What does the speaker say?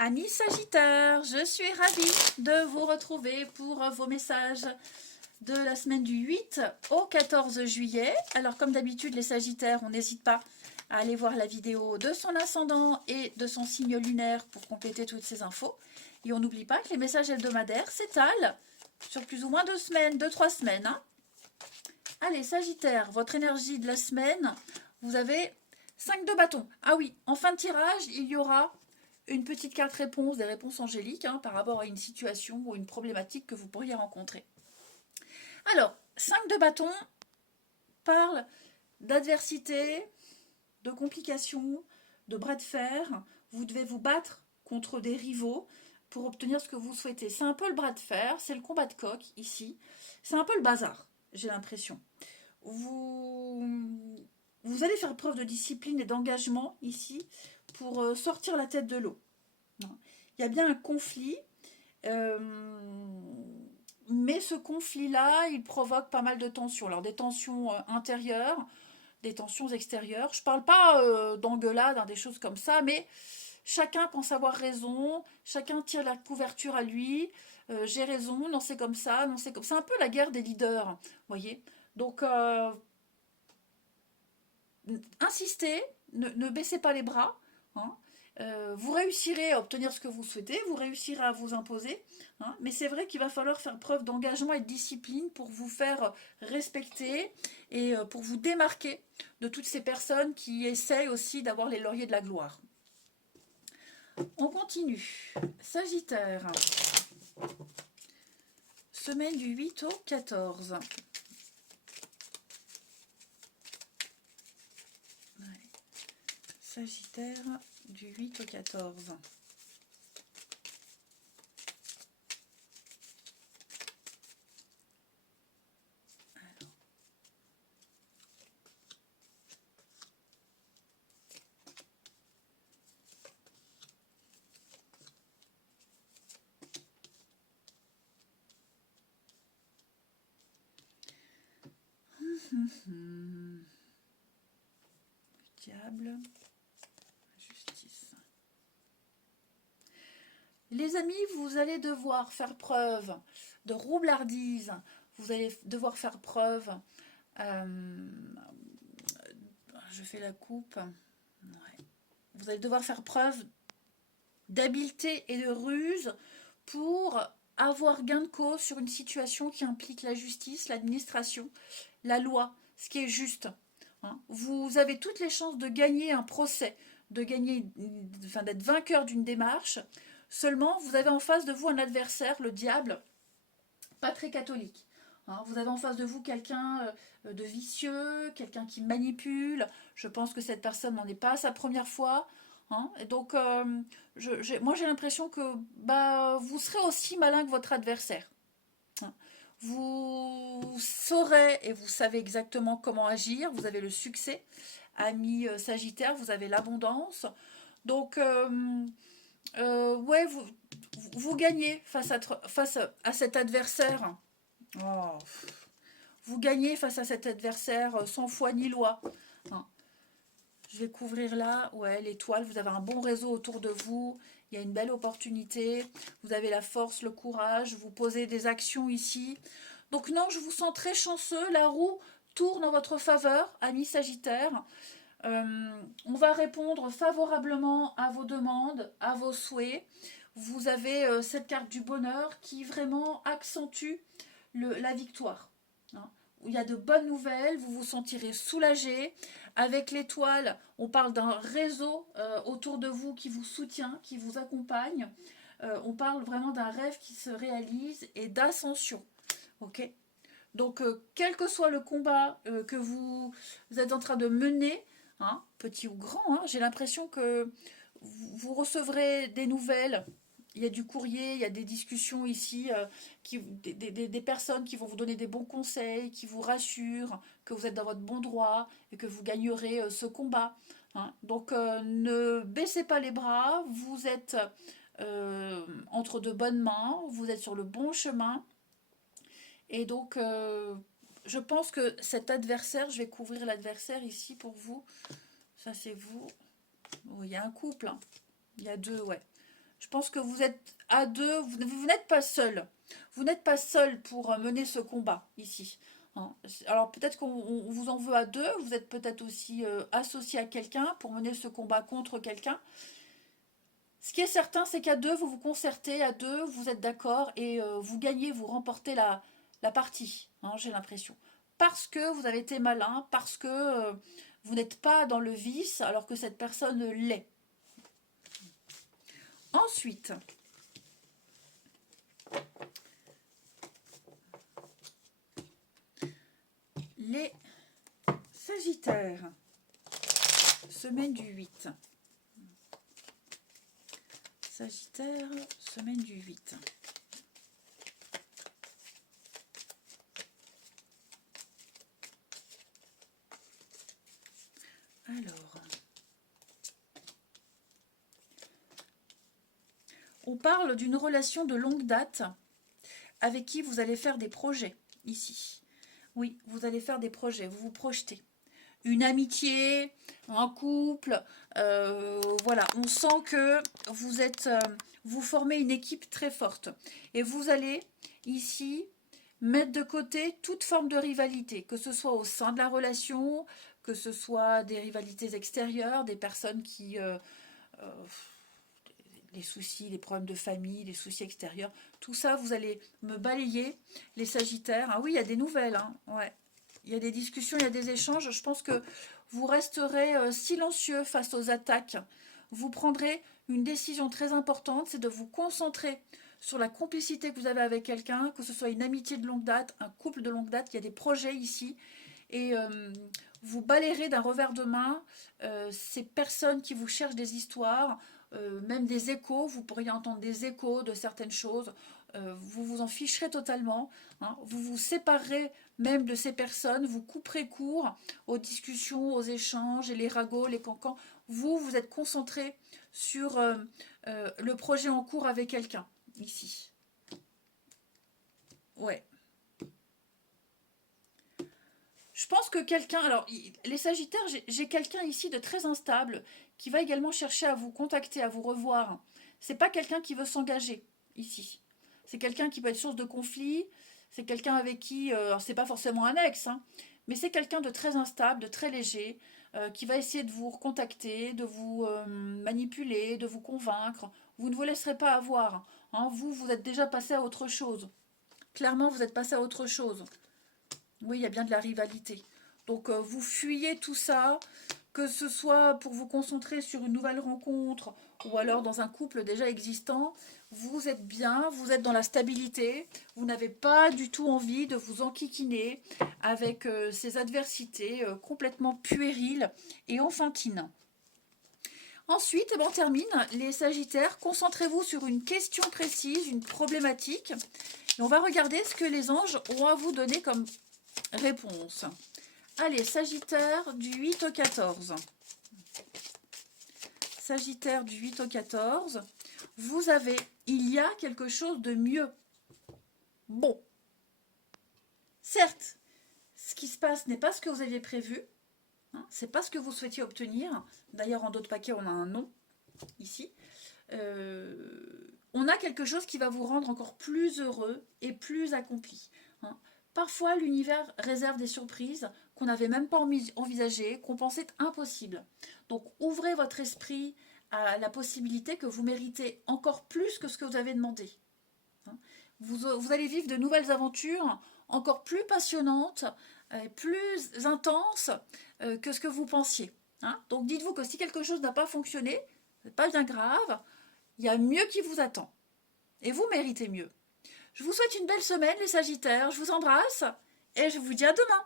Amis Sagittaire, je suis ravie de vous retrouver pour vos messages de la semaine du 8 au 14 juillet. Alors comme d'habitude les Sagittaires, on n'hésite pas à aller voir la vidéo de son ascendant et de son signe lunaire pour compléter toutes ces infos. Et on n'oublie pas que les messages hebdomadaires s'étalent sur plus ou moins 2 semaines, 2-3 semaines. Hein. Allez Sagittaire, votre énergie de la semaine, vous avez 5 de bâton. Ah oui, en fin de tirage, il y aura une petite carte réponse, des réponses angéliques par rapport à une situation ou une problématique que vous pourriez rencontrer. Alors, 5 de bâton parle d'adversité, de complications, de bras de fer. Vous devez vous battre contre des rivaux pour obtenir ce que vous souhaitez. C'est un peu le bras de fer, c'est le combat de coq ici. C'est un peu le bazar, j'ai l'impression. Vous allez faire preuve de discipline et d'engagement ici pour sortir la tête de l'eau. Il y a bien un conflit, mais ce conflit-là, il provoque pas mal de tensions. Alors des tensions intérieures, des tensions extérieures. Je ne parle pas d'engueulade, des choses comme ça, mais chacun pense avoir raison, chacun tire la couverture à lui. J'ai raison, non c'est comme ça, non c'est comme ça. C'est un peu la guerre des leaders, vous voyez. Donc insistez, ne baissez pas les bras. Hein. Vous réussirez à obtenir ce que vous souhaitez, vous réussirez à vous imposer, hein, mais c'est vrai qu'il va falloir faire preuve d'engagement et de discipline pour vous faire respecter et pour vous démarquer de toutes ces personnes qui essayent aussi d'avoir les lauriers de la gloire. On continue. Sagittaire. Semaine du 8 au 14. Sagittaire du 8 au 14. Diable. Justice. Les amis, vous allez devoir faire preuve de roublardise. Vous allez devoir faire preuve... je fais la coupe. Ouais. Vous allez devoir faire preuve d'habileté et de ruse pour avoir gain de cause sur une situation qui implique la justice, l'administration, la loi, ce qui est juste. Hein. Vous avez toutes les chances de gagner un procès, de gagner, enfin, d'être vainqueur d'une démarche. Seulement, vous avez en face de vous un adversaire, le diable, pas très catholique. Hein. Vous avez en face de vous quelqu'un de vicieux, quelqu'un qui manipule. Je pense que cette personne n'en est pas à sa première fois. Hein. Et donc, moi j'ai l'impression que vous serez aussi malin que votre adversaire. Hein. Vous saurez et vous savez exactement comment agir. Vous avez le succès. Ami Sagittaire, vous avez l'abondance. Donc, ouais, vous gagnez face à cet adversaire. Oh. Vous gagnez face à cet adversaire sans foi ni loi. Hein. Je vais couvrir là, ouais, l'étoile, vous avez un bon réseau autour de vous, il y a une belle opportunité, vous avez la force, le courage, vous posez des actions ici. Donc non, je vous sens très chanceux, la roue tourne en votre faveur, amis Sagittaire. On va répondre favorablement à vos demandes, à vos souhaits. Vous avez cette carte du bonheur qui vraiment accentue la victoire. Hein. Il y a de bonnes nouvelles, vous vous sentirez soulagé. Avec l'étoile, on parle d'un réseau autour de vous qui vous soutient, qui vous accompagne. On parle vraiment d'un rêve qui se réalise et d'ascension. Ok ? Donc, quel que soit le combat que vous êtes en train de mener, hein, petit ou grand, hein, j'ai l'impression que vous recevrez des nouvelles. Il y a du courrier, il y a des discussions ici, des personnes qui vont vous donner des bons conseils, qui vous rassurent que vous êtes dans votre bon droit et que vous gagnerez ce combat. Hein. Donc ne baissez pas les bras, vous êtes entre de bonnes mains, vous êtes sur le bon chemin. Et donc je pense que cet adversaire, je vais couvrir l'adversaire ici pour vous. Ça c'est vous. Oh, il y a un couple, hein. Il y a deux, ouais. Je pense que vous êtes à deux, vous n'êtes pas seul. Vous n'êtes pas seul pour mener ce combat ici. Hein. Alors peut-être qu'on vous en veut à deux, vous êtes peut-être aussi associé à quelqu'un pour mener ce combat contre quelqu'un. Ce qui est certain, c'est qu'à deux, vous vous concertez, à deux, vous êtes d'accord et vous gagnez, vous remportez la partie, hein, j'ai l'impression. Parce que vous avez été malin, parce que vous n'êtes pas dans le vice alors que cette personne l'est. Ensuite, les Sagittaires, semaine du 8. Sagittaire, semaine du 8. Alors, on parle d'une relation de longue date avec qui vous allez faire des projets ici. Oui, vous allez faire des projets, vous vous projetez. Une amitié, un couple, voilà, on sent que vous formez une équipe très forte. Et vous allez ici mettre de côté toute forme de rivalité, que ce soit au sein de la relation, que ce soit des rivalités extérieures, des personnes qui... les soucis, les problèmes de famille, les soucis extérieurs, tout ça, vous allez me balayer, les Sagittaires. Ah oui, il y a des nouvelles, hein, ouais. Il y a des discussions, il y a des échanges. Je pense que vous resterez silencieux face aux attaques. Vous prendrez une décision très importante, c'est de vous concentrer sur la complicité que vous avez avec quelqu'un, que ce soit une amitié de longue date, un couple de longue date. Il y a des projets ici. Et vous balayerez d'un revers de main ces personnes qui vous cherchent des histoires, même des échos. Vous pourriez entendre des échos de certaines choses. Vous vous en ficherez totalement. Hein. Vous vous séparerez même de ces personnes. Vous couperez court aux discussions, aux échanges et les ragots, les cancans. Vous êtes concentré sur le projet en cours avec quelqu'un, ici. Ouais. Je pense que quelqu'un, alors les Sagittaires, j'ai quelqu'un ici de très instable qui va également chercher à vous contacter, à vous revoir. C'est pas quelqu'un qui veut s'engager ici. C'est quelqu'un qui peut être source de conflit. C'est quelqu'un avec qui, alors c'est pas forcément un ex, hein, mais c'est quelqu'un de très instable, de très léger, qui va essayer de vous recontacter, de vous manipuler, de vous convaincre. Vous ne vous laisserez pas avoir. Hein. Vous êtes déjà passé à autre chose. Clairement, vous êtes passé à autre chose. Oui, il y a bien de la rivalité. Donc, vous fuyez tout ça, que ce soit pour vous concentrer sur une nouvelle rencontre ou alors dans un couple déjà existant. Vous êtes bien, vous êtes dans la stabilité. Vous n'avez pas du tout envie de vous enquiquiner avec ces adversités complètement puériles et enfantines. Ensuite, on termine. Les Sagittaires, concentrez-vous sur une question précise, une problématique. Et on va regarder ce que les anges ont à vous donner comme réponse. Allez, Sagittaire du 8 au 14. Sagittaire du 8 au 14. Vous avez, il y a quelque chose de mieux. Bon. Certes, ce qui se passe n'est pas ce que vous aviez prévu. Hein, c'est pas ce que vous souhaitiez obtenir. D'ailleurs, en d'autres paquets, on a un non ici. On a quelque chose qui va vous rendre encore plus heureux et plus accompli. Hein. Parfois, l'univers réserve des surprises qu'on n'avait même pas envisagées, qu'on pensait impossibles. Donc, ouvrez votre esprit à la possibilité que vous méritez encore plus que ce que vous avez demandé. Vous allez vivre de nouvelles aventures encore plus passionnantes, plus intenses que ce que vous pensiez. Donc, dites-vous que si quelque chose n'a pas fonctionné, ce n'est pas bien grave, il y a mieux qui vous attend. Et vous méritez mieux. Je vous souhaite une belle semaine, les Sagittaires. Je vous embrasse et je vous dis à demain.